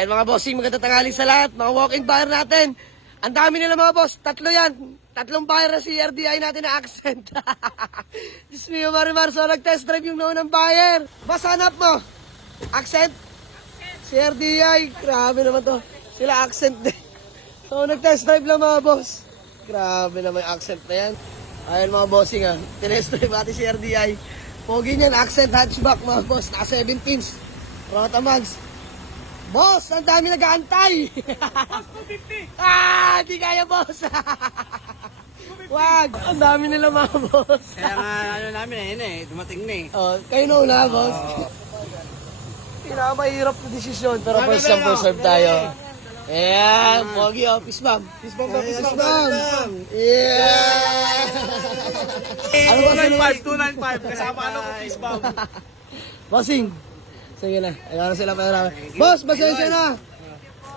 Ayun mga bossing, magandang tanghali sa lahat. Mga walking buyer natin. Ang dami nila mga boss. Tatlo yan. Tatlong buyer na si RDI natin na accent. Diyos mio, Marimar. So, nag-test drive yung noon ng buyer. Boss, hanap mo. Accent? Si RDI. Grabe naman to. Sila accent din. So, nag-test drive lang mga boss. Grabe naman yung accent na yan. Ayun mga bossing ha. Tinest drive natin si RDI. Pogi niyan, accent hatchback mga boss. Naka 17s. Rota Mags. Boss, ang dami nag-aantay. Boss, 250! Di kaya boss. Wag, ang dami nila mga boss. Kaya nga, ano namin, dumating na Oh, kayo na una, boss. Pinakamahirap na desisyon, pero first come, first serve tayo. Ayan, pogi oh, peace bomb. Peace bomb. Yeah! Ano ba 295, kasama ano ko, peace bomb. Bossing. Sige na, ayun na sila para. Boss, pasensya na.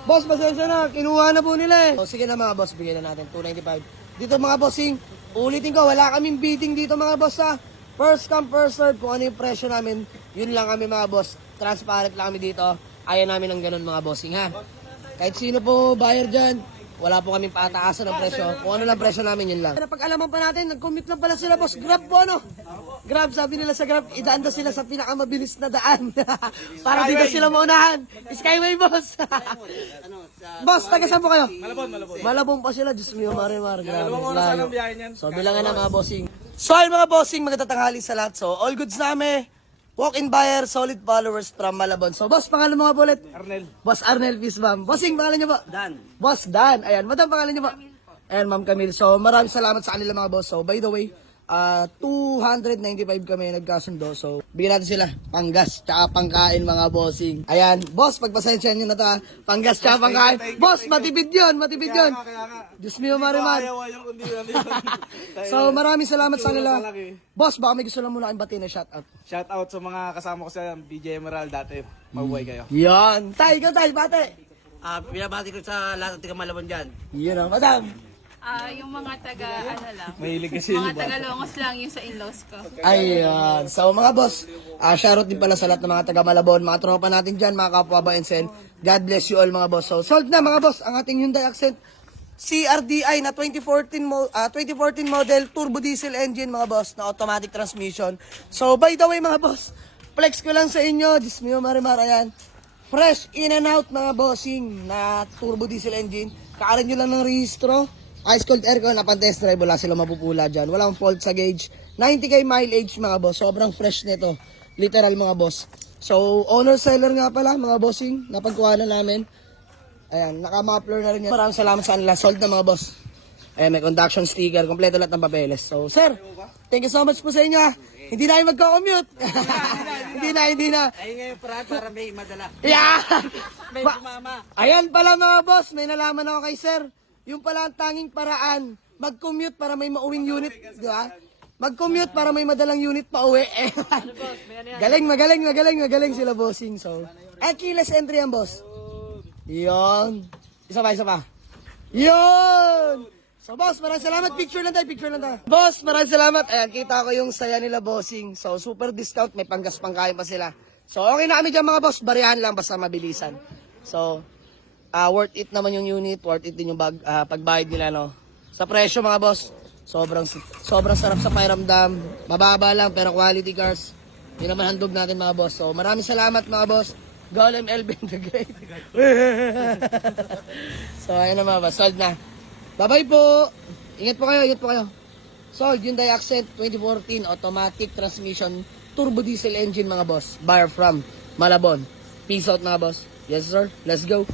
Boss, pasensya na. Kinuha na po nila eh. O, sige na mga boss, bigyan na natin. 295. Dito mga bossing, ulitin ko, wala kaming bidding dito mga boss ha. First come, first serve. Kung ano yung presyo namin, yun lang kami mga boss. Transparent lang kami dito. Ayaw namin ng ganun mga bossing ha. Kahit sino po buyer dyan, wala po kaming pataasan ng presyo. Kung ano lang presyo namin, yun lang. Pag-alaman pa natin, nag-commute lang pala sila boss. Grab po ano? Grab, sabi nila sa Grab, idaan daw sila sa pinakamabilis na daan. Para dito sila maunahan. Skyway boss. Boss, taga saan po kayo? Malabon. Malabon pa sila, Diyos mio, Marimar. Dalawang oras lang ang biyahe niyan. So, bilangan na mga bossing. So, ayun mga bossing, magtatanghali sa lahat. So, all goods namin. Walk-in buyer, solid followers from Malabon. So, boss, pangalan mga bullet? Arnel. Boss Arnel Pisbam. Bossing, pangalan niyo po? Dan. Boss Dan. Ayan, madam, pangalan niyo po? Ayan, Ma'am Camille. So, maraming salamat sa kanila mga boss. So, by the way, 295 kami nagkasundo. So, bigyan natin sila panggas tsaka pangkain mga bossing. Ayan, boss, pagpasensyahan nyo na to ha. Panggas tsaka pangkain. Boss, matipid yun, matipid yun. Kaya nga. Diyos mio, Marimar. Ayaw kundi yun. So, maraming salamat sa kanila. Boss, baka may gusto lang muna kayong batiin na shoutout. Shout out sa mga kasama ko sa BJ Emerald dati. Mabuhay kayo. Yan. Tay, ikaw tay, bate. Binabati ko sa lahat ng taga Malabon dyan. Yan ang madam. Yung mga taga, ano lang, Mahilig kasi mga taga-longos lang yung sa in-laws ko. Ayan. So mga boss, shoutout din pala sa lahat ng mga taga Malabon, mga tropa natin dyan, mga kapwa Baensen. God bless you all mga boss. So sold na mga boss, ang ating Hyundai Accent CRDI na 2014 model turbo diesel engine mga boss na automatic transmission. So by the way mga boss, flex ko lang sa inyo, Diyos mio, Marimar, ayan. Fresh in and out mga bossing na turbo diesel engine. Kaarin nyo lang ng rehistro. Ice cold aircon, napang-test drive, wala sila mapupula dyan. Walang fault sa gauge. 90k mileage mga boss. Sobrang fresh nito. Literal mga boss. So, owner-seller nga pala mga bossing. Napagkuha na namin. Ayan, naka-muffler na rin yan. Maraming salamat sa kanila. Sold na mga boss. Ayan, may conduction sticker. Kompleto lahat ng papeles. So, sir, thank you so much po sa inyo. Hindi na kayo magko-commute. Hindi na. Ay ngayon para may madala. Yeah! May mama. Ayan pala mga boss, may nalaman ako kay sir. Yung pala ang tanging paraan, mag-commute para may mauwing unit, di ba? Mag-commute para may madalang unit pa uwi. Magaling sila bossing. So, keyless entry yan boss. Yun. Isa pa. Yun! So boss, maraming salamat. Picture lang tayo. Boss, maraming salamat. Ayan, kita ko yung saya nila bossing. So, super discount. May panggas pangkain pa sila. So, okay na kami dyan mga boss. Barihan lang basta mabilisan. So, worth it naman yung unit. Worth it din yung pagbayad nila, no? Sa presyo mga boss, sobrang sarap sa pakiramdam. Mababa lang pero quality cars. Yun naman handog natin mga boss. So, maraming salamat mga boss. Golem Elvin the Great. So, ayun na mga boss. Sold na. Bye-bye po. Ingat po kayo. Sold, Hyundai Accent 2014 automatic transmission turbo diesel engine mga boss. Buyer from Malabon. Peace out mga boss. Yes sir, let's go.